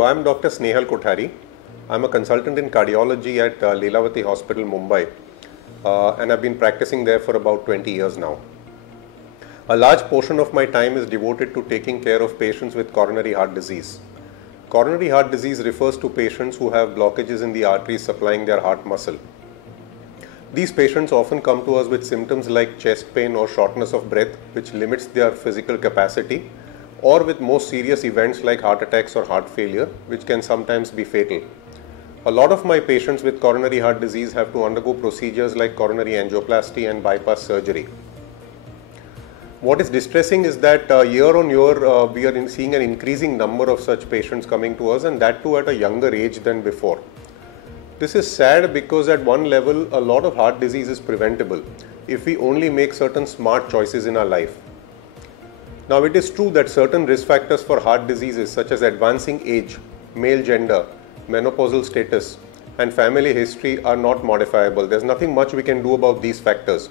Hello, I'm Dr. Snehal Kothari. I'm a consultant in cardiology at Lilavati Hospital, Mumbai, and I've been practicing there for about 20 years now. A large portion of my time is devoted to taking care of patients with coronary heart disease. Coronary heart disease refers to patients who have blockages in the arteries supplying their heart muscle. These patients often come to us with symptoms like chest pain or shortness of breath, which limits their physical capacity, or with more serious events like heart attacks or heart failure, which can sometimes be fatal. A lot of my patients with coronary heart disease have to undergo procedures like coronary angioplasty and bypass surgery. What is distressing is that year on year we are seeing an increasing number of such patients coming to us, and that too at a younger age than before. This is sad because at one level a lot of heart disease is preventable if we only make certain smart choices in our life. Now, it is true that certain risk factors for heart diseases such as advancing age, male gender, menopausal status, and family history are not modifiable. There's nothing much we can do about these factors.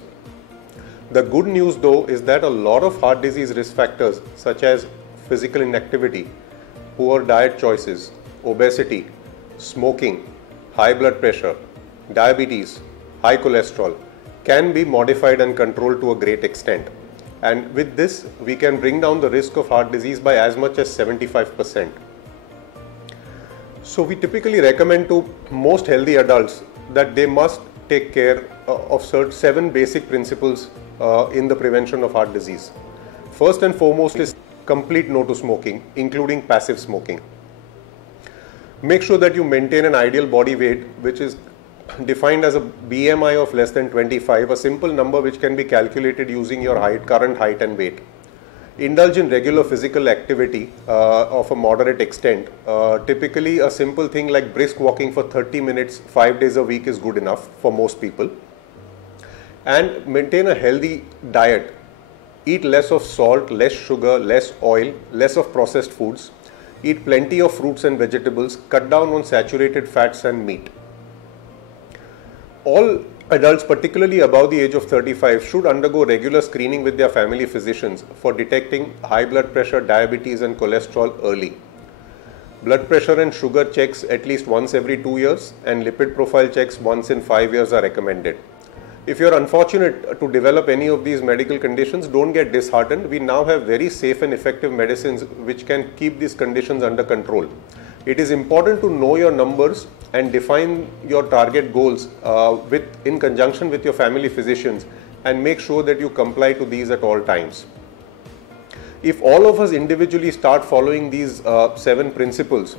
The good news though is that a lot of heart disease risk factors such as physical inactivity, poor diet choices, obesity, smoking, high blood pressure, diabetes, high cholesterol can be modified and controlled to a great extent. And with this, we can bring down the risk of heart disease by as much as 75%. So we typically recommend to most healthy adults that they must take care of 7 basic principles in the prevention of heart disease. First and foremost is complete no to smoking, including passive smoking. Make sure that you maintain an ideal body weight, which is defined as a BMI of less than 25, a simple number which can be calculated using your current height and weight. Indulge in regular physical activity of a moderate extent. Typically a simple thing like brisk walking for 30 minutes 5 days a week is good enough for most people. And maintain a healthy diet. Eat less of salt, less sugar, less oil, less of processed foods. Eat plenty of fruits and vegetables. Cut down on saturated fats and meat. All adults, particularly above the age of 35, should undergo regular screening with their family physicians for detecting high blood pressure, diabetes and cholesterol early. Blood pressure and sugar checks at least once every 2 years and lipid profile checks once in 5 years are recommended. If you are unfortunate to develop any of these medical conditions, don't get disheartened. We now have very safe and effective medicines which can keep these conditions under control. It is important to know your numbers and define your target goals in conjunction with your family physicians and make sure that you comply to these at all times. If all of us individually start following these 7 principles,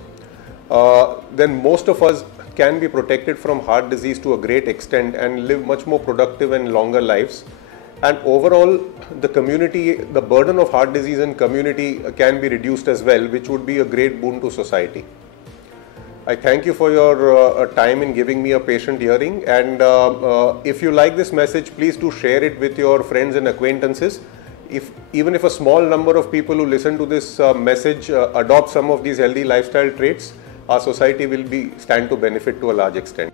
then most of us can be protected from heart disease to a great extent and live much more productive and longer lives. And overall, the burden of heart disease in community can be reduced as well, which would be a great boon to society. I thank you for your time in giving me a patient hearing, and if you like this message, please do share it with your friends and acquaintances. Even if a small number of people who listen to this message adopt some of these healthy lifestyle traits, our society will stand to benefit to a large extent.